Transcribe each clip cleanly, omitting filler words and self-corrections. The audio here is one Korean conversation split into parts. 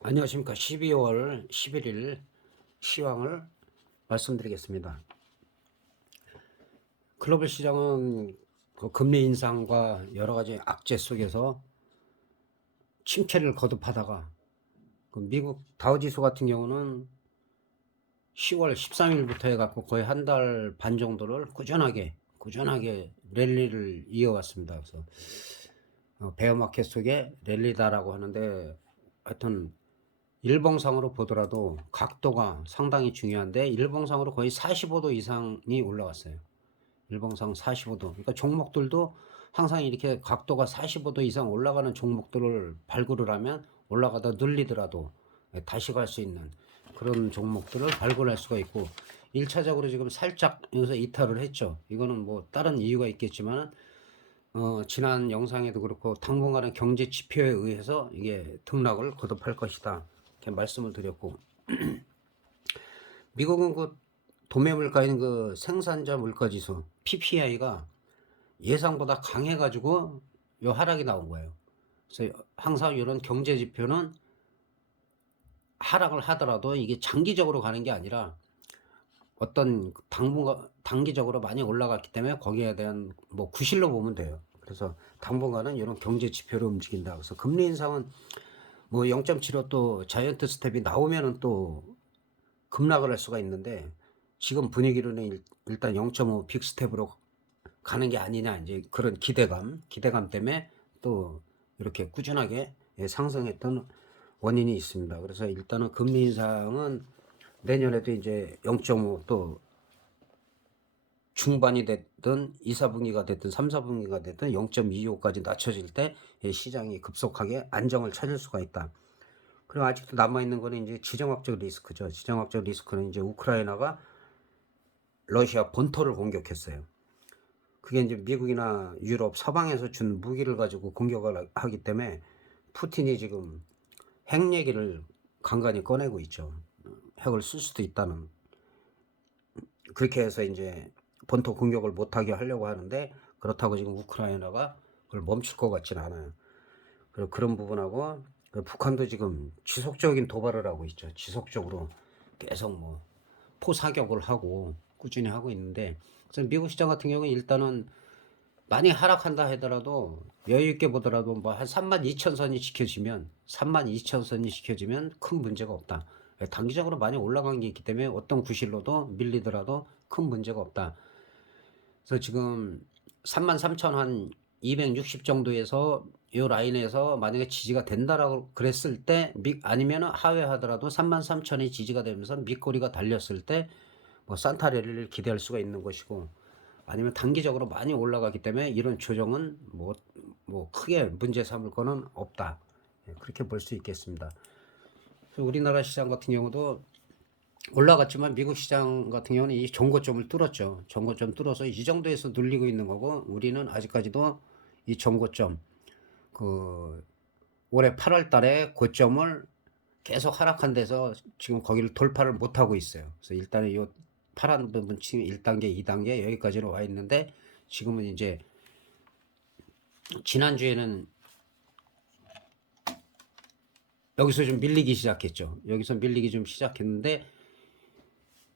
안녕하십니까. 12월 11일 시황을 말씀드리겠습니다. 글로벌 시장은 그 금리 인상과 여러 가지 악재 속에서 침체를 거듭하다가 그 미국 다우지수 같은 경우는 10월 13일부터 해갖고 거의 한 달 반 정도를 꾸준하게 랠리를 이어왔습니다. 그래서 베어마켓 속에 랠리다라고 하는데, 하여튼 일봉상으로 보더라도 각도가 상당히 중요한데 일봉상으로 거의 45도 이상이 올라왔어요. 일봉상 45도. 그러니까 종목들도 항상 이렇게 각도가 45도 이상 올라가는 종목들을 발굴을 하면 올라가다 늘리더라도 다시 갈 수 있는 그런 종목들을 발굴할 수가 있고, 1차적으로 지금 살짝 여기서 이탈을 했죠. 이거는 뭐 다른 이유가 있겠지만 지난 영상에도 그렇고 당분간의 경제 지표에 의해서 이게 등락을 거듭할 것이다, 이렇게 말씀을 드렸고, 미국은 그 도매 물가인 그 생산자 물가 지수 PPI가 예상보다 강해가지고 요 하락이 나온 거예요. 그래서 항상 이런 경제 지표는 하락을 하더라도 이게 장기적으로 가는 게 아니라 어떤 당분간 단기적으로 많이 올라갔기 때문에 거기에 대한 뭐 구실로 보면 돼요. 그래서 당분간은 이런 경제 지표로 움직인다. 그래서 금리 인상은 뭐 0.75 또 자이언트 스텝이 나오면은 또 급락을 할 수가 있는데, 지금 분위기로는 일단 0.5 빅스텝으로 가는 게 아니냐, 이제 그런 기대감 때문에 또 이렇게 꾸준하게 상승했던 원인이 있습니다. 그래서 일단은 금리 인상은 내년에도 이제 0.5 또 중반이 됐든 2, 4분기가 됐든 3, 4분기가 됐든 0.25까지 낮춰질 때 시장이 급속하게 안정을 찾을 수가 있다. 그리고 아직도 남아있는 거는 이제 지정학적 리스크죠. 지정학적 리스크는 이제 우크라이나가 러시아 본토를 공격했어요. 그게 이제 미국이나 유럽 서방에서 준 무기를 가지고 공격을 하기 때문에 푸틴이 지금 핵 얘기를 간간히 꺼내고 있죠. 핵을 쓸 수도 있다는. 그렇게 해서 이제 본토 공격을 못하게 하려고 하는데, 그렇다고 지금 우크라이나가 그걸 멈출 것 같지는 않아요. 그리고 그런 부분하고 북한도 지금 지속적인 도발을 하고 있죠. 지속적으로 계속 뭐 포사격을 하고 꾸준히 하고 있는데, 그래서 미국 시장 같은 경우는 일단은 많이 하락한다 하더라도 여유 있게 보더라도 뭐 한 32,000선이 지켜지면 32,000선이 지켜지면 큰 문제가 없다. 단기적으로 많이 올라간 게 있기 때문에 어떤 구실로도 밀리더라도 큰 문제가 없다. 그래서 지금 33,000 한 260 정도에서 이 라인에서 만약에 지지가 된다라고 그랬을 때, 아니면 하회하더라도 33,000이 지지가 되면서 밑꼬리가 달렸을 때 뭐 산타레를 기대할 수가 있는 것이고, 아니면 단기적으로 많이 올라가기 때문에 이런 조정은 뭐 크게 문제 삼을 거는 없다, 그렇게 볼 수 있겠습니다. 우리나라 시장 같은 경우도 올라갔지만 미국 시장 같은 경우는 이 정고점을 뚫었죠. 정고점 뚫어서 이 정도에서 눌리고 있는 거고, 우리는 아직까지도 이 정고점, 그 올해 8월 달에 고점을 계속 하락한 데서 지금 거기를 돌파를 못 하고 있어요. 그래서 일단은 이 파란 부분 치면 1단계, 2단계 여기까지는 와 있는데, 지금은 이제 지난주에는 여기서 좀 밀리기 시작했죠. 여기서 밀리기 좀 시작했는데,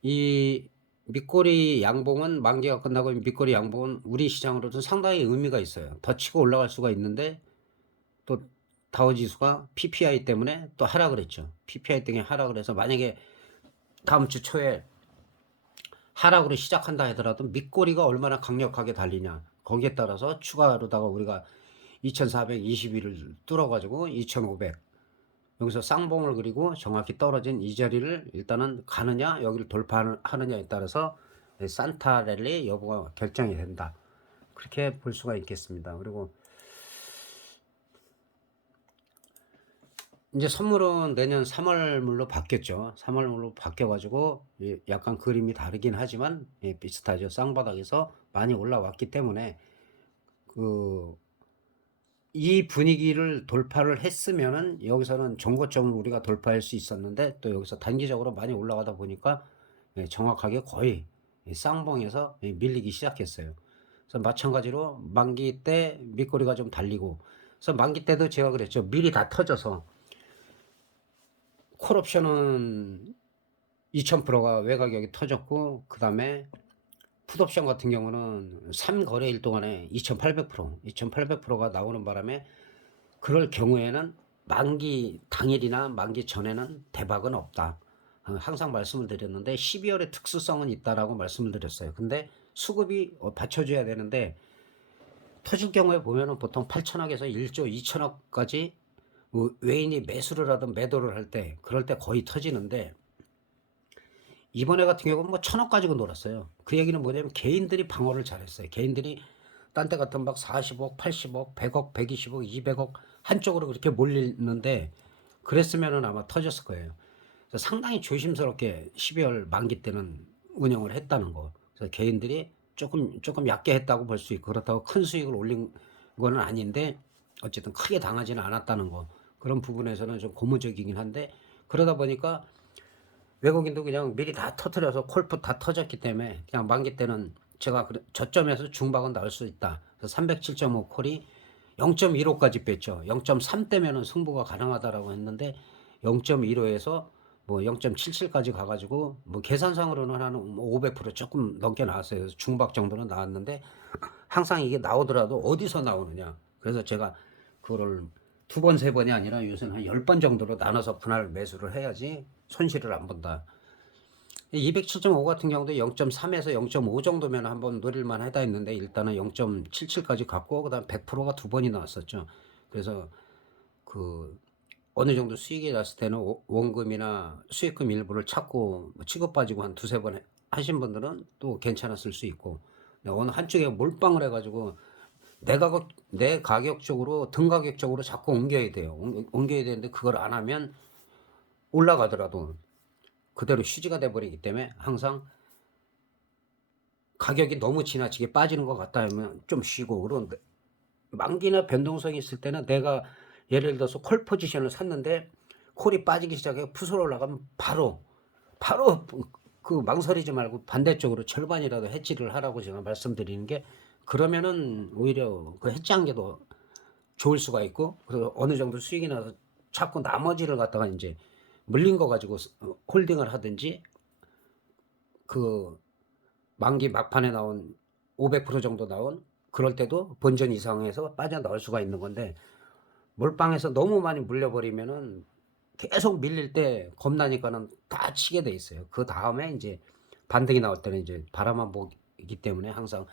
이 밑꼬리 양봉은 만기가 끝나고 밑꼬리 양봉은 우리 시장으로도 상당히 의미가 있어요. 더 치고 올라갈 수가 있는데, 또 다우지수가 PPI 때문에 또 하락을 했죠. PPI 때문에 하락을 해서 만약에 다음 주 초에 하락으로 시작한다 하더라도 밑꼬리가 얼마나 강력하게 달리냐, 거기에 따라서 추가로다가 우리가 2421을 뚫어가지고 2500, 여기서 쌍봉을 그리고 정확히 떨어진 이 자리를 일단은 가느냐 여기를 돌파하느냐에 따라서 산타랠리 여부가 결정이 된다, 그렇게 볼 수가 있겠습니다. 그리고 이제 선물은 내년 3월물로 바뀌었죠. 3월물로 바뀌어가지고 약간 그림이 다르긴 하지만 비슷하죠. 쌍바닥에서 많이 올라왔기 때문에 이 분위기를 돌파를 했으면은 여기서는 정고점을 우리가 돌파할 수 있었는데, 또 여기서 단기적으로 많이 올라가다 보니까 정확하게 거의 쌍봉에서 밀리기 시작했어요. 그래서 마찬가지로 만기 때 밑꼬리가 좀 달리고, 그래서 만기 때도 제가 그랬죠. 밀이 다 터져서 콜옵션은 2000%가 외곽역이 터졌고, 그다음에 풋옵션 같은 경우는 3거래일 동안에 2800%가 나오는 바람에, 그럴 경우에는 만기 당일이나 만기 전에는 대박은 없다. 항상 말씀을 드렸는데 12월의 특수성은 있다라고 말씀을 드렸어요. 근데 수급이 받쳐줘야 되는데, 터질 경우에 보면은 보통 8천억에서 1조 2천억까지 외인이 매수를 하든 매도를 할 때, 그럴 때 거의 터지는데, 이번에 같은 경우는 뭐 1,000억 가지고 놀았어요. 그 얘기는 뭐냐면 개인들이 방어를 잘했어요. 개인들이 딴 때 같은 막 40억, 80억, 100억, 120억, 200억 한쪽으로 그렇게 몰리는데, 그랬으면은 아마 터졌을 거예요. 그래서 상당히 조심스럽게 12월 만기 때는 운영을 했다는 거. 그래서 개인들이 조금 얕게 했다고 볼 수 있고, 그렇다고 큰 수익을 올린 거는 아닌데 어쨌든 크게 당하지는 않았다는 거. 그런 부분에서는 좀 고무적이긴 한데, 그러다 보니까 외국인도 그냥 미리 다 터트려서 콜프 다 터졌기 때문에 그냥 만기 때는 제가 저점에서 중박은 나올 수 있다. 그래서 307.5 콜이 0.15까지 뺐죠. 0.3 때면은 승부가 가능하다라고 했는데 0.15에서 뭐 0.77까지 가가지고 뭐 계산상으로는 한 500% 조금 넘게 나왔어요. 그래서 중박 정도는 나왔는데, 항상 이게 나오더라도 어디서 나오느냐. 그래서 제가 그거를 두 번, 세 번이 아니라 요새는 한 10번 정도로 나눠서 분할 매수를 해야지 손실을 안 본다. 207.5 같은 경우도 0.3에서 0.5 정도면 한번 노릴만 하다 했는데, 일단은 0.77까지 갔고, 그 다음 100%가 두 번이 나왔었죠. 그래서 그 어느 정도 수익이 났을 때는 원금이나 수익금 일부를 찾고 취급 빠지고 한 두세 번 하신 분들은 또 괜찮았을 수 있고, 어느 한쪽에 몰빵을 해가지고 내 가격적으로 등 가격적으로 자꾸 옮겨야 돼요. 옮겨야 되는데 그걸 안 하면 올라가더라도 그대로 휴지가 돼버리기 때문에, 항상 가격이 너무 지나치게 빠지는 것 같다 하면 좀 쉬고, 그런데 만기나 변동성이 있을 때는 내가 예를 들어서 콜 포지션을 샀는데 콜이 빠지기 시작해 풋으로 올라가면 바로 그 망설이지 말고 반대쪽으로 절반이라도 해지를 하라고 제가 말씀드리는 게, 그러면은 오히려 그 해지한 게 더 좋을 수가 있고, 그래서 어느 정도 수익이 나서 자꾸 나머지를 갖다가 이제 물린 거 가지고 홀딩을 하든지, 그 만기 막판에 나온 500% 정도 나온 그럴 때도 본전 이상에서 빠져나올 수가 있는 건데, 몰빵해서 너무 많이 물려버리면은 계속 밀릴 때 겁나니까는 다 치게 돼 있어요. 그 다음에 이제 반등이 나올 때는 이제 바라만 보기 때문에, 항상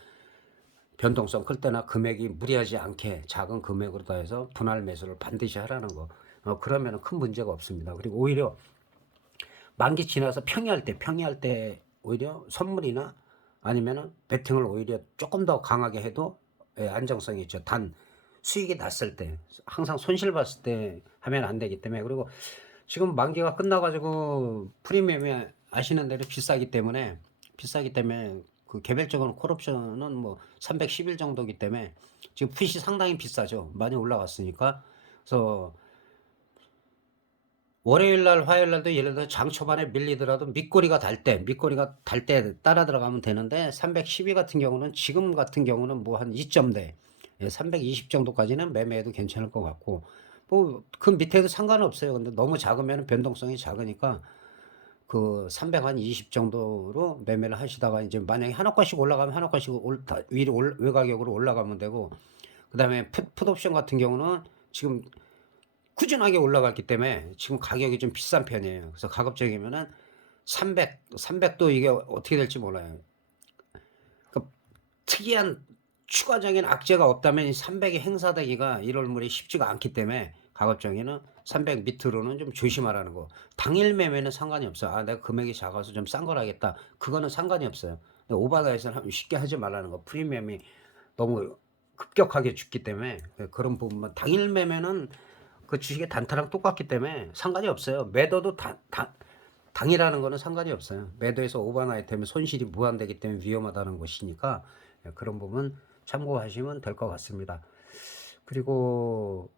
변동성 클 때나 금액이 무리하지 않게 작은 금액으로 다 해서 분할 매수를 반드시 하라는 거. 그러면은 큰 문제가 없습니다. 그리고 오히려 만기 지나서 평이할 때 오히려 선물이나 아니면은 베팅을 오히려 조금 더 강하게 해도 안정성이 있죠. 단 수익이 났을 때, 항상 손실 봤을 때 하면 안 되기 때문에. 그리고 지금 만기가 끝나가지고 프리미엄이 아시는 대로 비싸기 때문에 그 개별적으로 콜옵션은 뭐 310일 정도기 때문에 지금 풋이 상당히 비싸죠. 많이 올라갔으니까. 그래서 월요일 날, 화요일 날도 예를 들어 장 초반에 밀리더라도 밑꼬리가 달 때 따라 들어가면 되는데, 312 같은 경우는 지금 같은 경우는 뭐 한 2점대, 320 정도까지는 매매해도 괜찮을 것 같고, 뭐 그 밑에도 상관은 없어요. 근데 너무 작으면 변동성이 작으니까 그 320 정도로 매매를 하시다가, 이제 만약에 한 호가씩 올라가면 한 호가씩 외가격으로 올라가면 되고, 그다음에 풋옵션 같은 경우는 지금 꾸준하게 올라갔기 때문에 지금 가격이 좀 비싼 편이에요. 그래서 가급적이면은 300도 이게 어떻게 될지 몰라요. 그러니까 특이한 추가적인 악재가 없다면 300이 행사되기가 1월 물이 쉽지가 않기 때문에, 가급적이면 300 밑으로는 좀 조심하라는 거. 당일 매매는 상관이 없어요. 아, 내가 금액이 작아서 좀 싼 걸 하겠다. 그거는 상관이 없어요. 오바다에서는 쉽게 하지 말라는 거. 프리미엄이 너무 급격하게 죽기 때문에, 그런 부분만. 당일 매매는 그 주식의 단타랑 똑같기 때문에 상관이 없어요. 매도도 당이라는 거는 상관이 없어요. 매도에서 오버나이트 되면 손실이 무한되기 때문에 위험하다는 것이니까, 그런 부분 참고하시면 될 것 같습니다. 그리고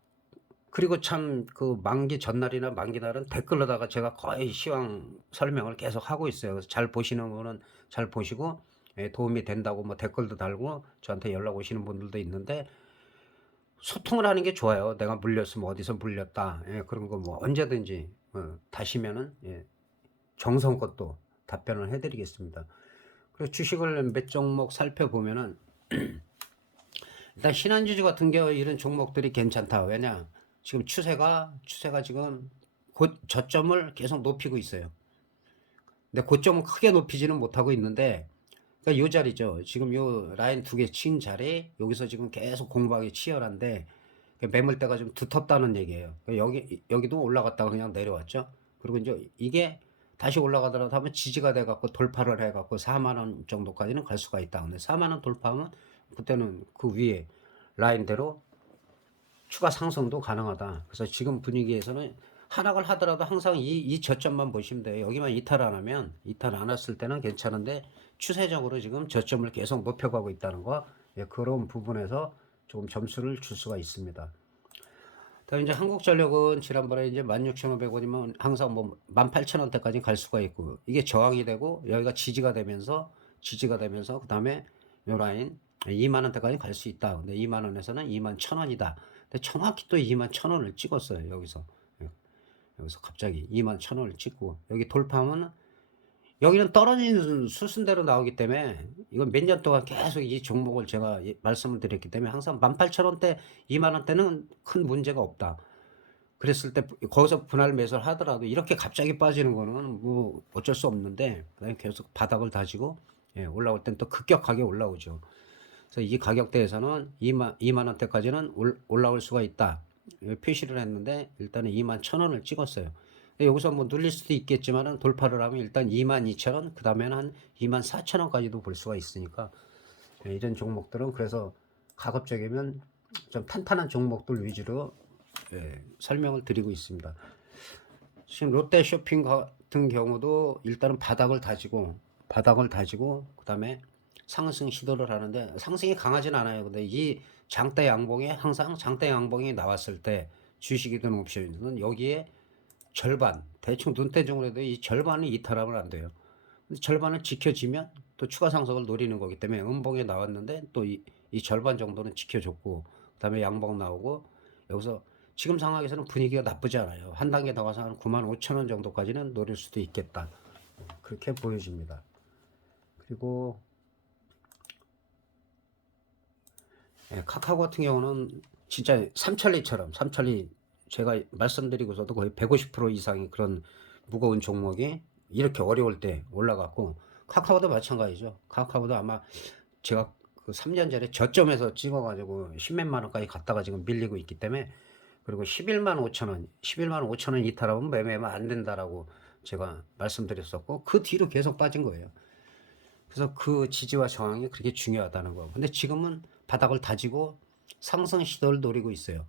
참 그 만기 전날이나 만기 날은 댓글로다가 제가 거의 시황 설명을 계속 하고 있어요. 그래서 잘 보시는 분은 잘 보시고, 도움이 된다고 뭐 댓글도 달고 저한테 연락 오시는 분들도 있는데, 소통을 하는 게 좋아요. 내가 물렸으면 어디서 물렸다. 예, 그런 거 뭐 언제든지 다시면은 정성껏 또 답변을 해 드리겠습니다. 그리고 주식을 몇 종목 살펴보면은 일단 신한주주 같은 경우 이런 종목들이 괜찮다. 왜냐? 지금 추세가 지금 곧 저점을 계속 높이고 있어요. 근데 고점은 크게 높이지는 못하고 있는데, 그러니까 요 자리죠. 지금 요 라인 두 개 친 자리, 여기서 지금 계속 공방이 치열한데 매물대가 좀 두텁다는 얘기예요. 그러니까 여기도 올라갔다가 그냥 내려왔죠. 그리고 이제 이게 다시 올라가더라도 한번 지지가 돼 갖고 돌파를 해 갖고 4만 원 정도까지는 갈 수가 있다. 근데 4만 원 돌파하면 그때는 그 위에 라인대로 추가 상승도 가능하다. 그래서 지금 분위기에서는 하락을 하더라도 항상 이 저점만 보시면 돼요. 여기만 이탈 안 하면, 이탈 안 했을 때는 괜찮은데 추세적으로 지금 저점을 계속 높여가고 있다는 거, 예, 그런 부분에서 조금 점수를 줄 수가 있습니다. 다음 이제 한국전력은 지난번에 이제 16,500원이면 항상 뭐 18,000원대까지 갈 수가 있고, 이게 저항이 되고 여기가 지지가 되면서 그다음에 요 라인 2만 원대까지 갈 수 있다. 근데 2만 원에서는 2만 1,000원이다. 근데 정확히 또 2만 1,000원을 찍었어요. 여기서. 예, 여기서 갑자기 2만 1,000원을 찍고 여기 돌파하면 여기는 떨어지는 수순대로 나오기 때문에 이건 몇 년 동안 계속 이 종목을 제가 말씀을 드렸기 때문에 항상 18,000원대, 2만 원대는 큰 문제가 없다. 그랬을 때 거기서 분할 매수를 하더라도 이렇게 갑자기 빠지는 거는 뭐 어쩔 수 없는데 그다음에 계속 바닥을 다지고 올라올 땐 또 급격하게 올라오죠. 그래서 이 가격대에서는 2만 원대까지는 올라올 수가 있다. 표시를 했는데 일단은 2만 1,000원을 찍었어요. 여기서 뭐 눌릴 수도 있겠지만은 돌파를 하면 일단 22,000원, 그 다음에는 한 24,000원까지도 볼 수가 있으니까 이런 종목들은 그래서 가급적이면 좀 탄탄한 종목들 위주로 설명을 드리고 있습니다. 지금 롯데쇼핑 같은 경우도 일단은 바닥을 다지고 그 다음에 상승 시도를 하는데 상승이 강하진 않아요. 근데 이 장대 양봉에 항상 장대 양봉이 나왔을 때 주식이든 옵션이든 여기에 절반, 대충 눈대중으로 해도 이 절반은 이탈하면 안 돼요. 절반을 지켜지면 또 추가 상승을 노리는 거기 때문에 음봉에 나왔는데 또 이 절반 정도는 지켜줬고 그다음에 양봉 나오고 여기서 지금 상황에서는 분위기가 나쁘지 않아요. 한 단계 나가서 한 95,000원 정도까지는 노릴 수도 있겠다. 그렇게 보여집니다. 그리고 카카오 같은 경우는 진짜 삼천리 제가 말씀드리고서도 거의 150% 이상의 그런 무거운 종목이 이렇게 어려울 때 올라갔고 카카오도 마찬가지죠. 카카오도 아마 제가 그 3년 전에 저점에서 찍어가지고 10몇만 원까지 갔다가 지금 밀리고 있기 때문에 그리고 11만 5천 원 이탈하면 매매하면 안 된다라고 제가 말씀드렸었고 그 뒤로 계속 빠진 거예요. 그래서 그 지지와 저항이 그렇게 중요하다는 거. 근데 지금은 바닥을 다지고 상승 시도를 노리고 있어요.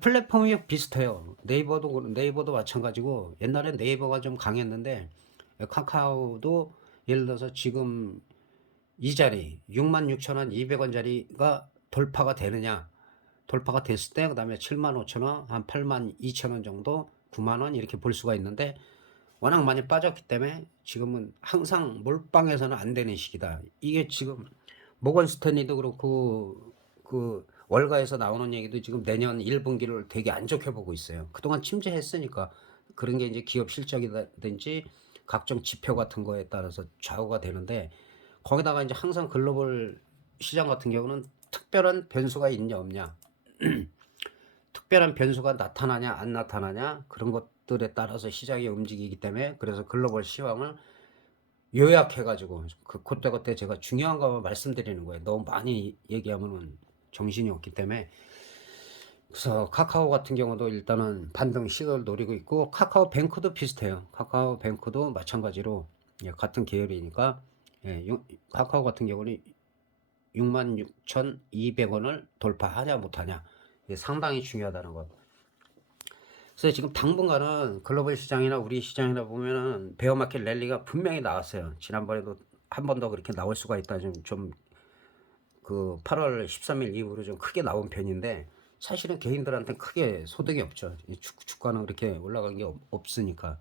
플랫폼이 비슷해요. 네이버도 마찬가지고 옛날에 네이버가 좀 강했는데 카카오도 예를 들어서 지금 이 자리 66,000원, 200원짜리가 돌파가 되느냐? 돌파가 됐을 때 그다음에 75,000원, 한 82,000원 정도, 9만원 이렇게 볼 수가 있는데 워낙 많이 빠졌기 때문에 지금은 항상 몰빵해서는 안 되는 시기다. 이게 지금 모건 스탠리도 그렇고 그 월가에서 나오는 얘기도 지금 내년 1분기를 되게 안 좋게 보고 있어요. 그동안 침체했으니까 그런 게 이제 기업 실적이라든지 각종 지표 같은 거에 따라서 좌우가 되는데 거기다가 이제 항상 글로벌 시장 같은 경우는 특별한 변수가 있냐 없냐 특별한 변수가 나타나냐 안 나타나냐 그런 것들에 따라서 시장이 움직이기 때문에 그래서 글로벌 시황을 요약해가지고 그때 제가 중요한 거 말씀드리는 거예요. 너무 많이 얘기하면은 정신이 없기 때문에 그래서 카카오 같은 경우도 일단은 반등 시도를 노리고 있고 카카오뱅크도 비슷해요. 카카오뱅크도 마찬가지로 같은 계열이니까 카카오 같은 경우는 66,200원을 돌파하냐 못하냐 상당히 중요하다는 것. 그래서 지금 당분간은 글로벌 시장이나 우리 시장이나 보면은 베어마켓 랠리가 분명히 나왔어요. 지난번에도 한 번 더 그렇게 나올 수가 있다. 좀 그 8월 13일 이후로 좀 크게 나온 편인데 사실은 개인들한테 크게 소득이 없죠. 주가는 그렇게 올라간 게 없으니까.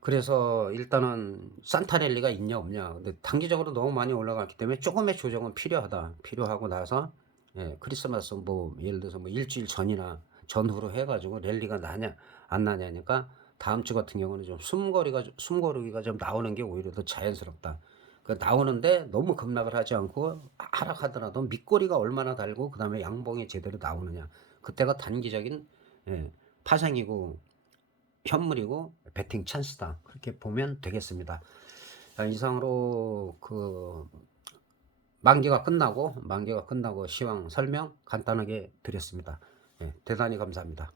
그래서 일단은 산타 랠리가 있냐 없냐. 근데 단기적으로 너무 많이 올라갔기 때문에 조금의 조정은 필요하다. 필요하고 나서 예, 크리스마스 뭐 예를 들어서 뭐 일주일 전이나 전후로 해 가지고 랠리가 나냐 안 나냐니까 다음 주 같은 경우는 좀 숨고르기가 좀 나오는 게 오히려 더 자연스럽다. 그 나오는데 너무 급락을 하지 않고 하락하더라도 밑꼬리가 얼마나 달고 그다음에 양봉이 제대로 나오느냐. 그때가 단기적인, 예, 파생이고 현물이고 베팅 찬스다. 그렇게 보면 되겠습니다. 이상으로 그 만기가 끝나고 시황 설명 간단하게 드렸습니다. 예, 대단히 감사합니다.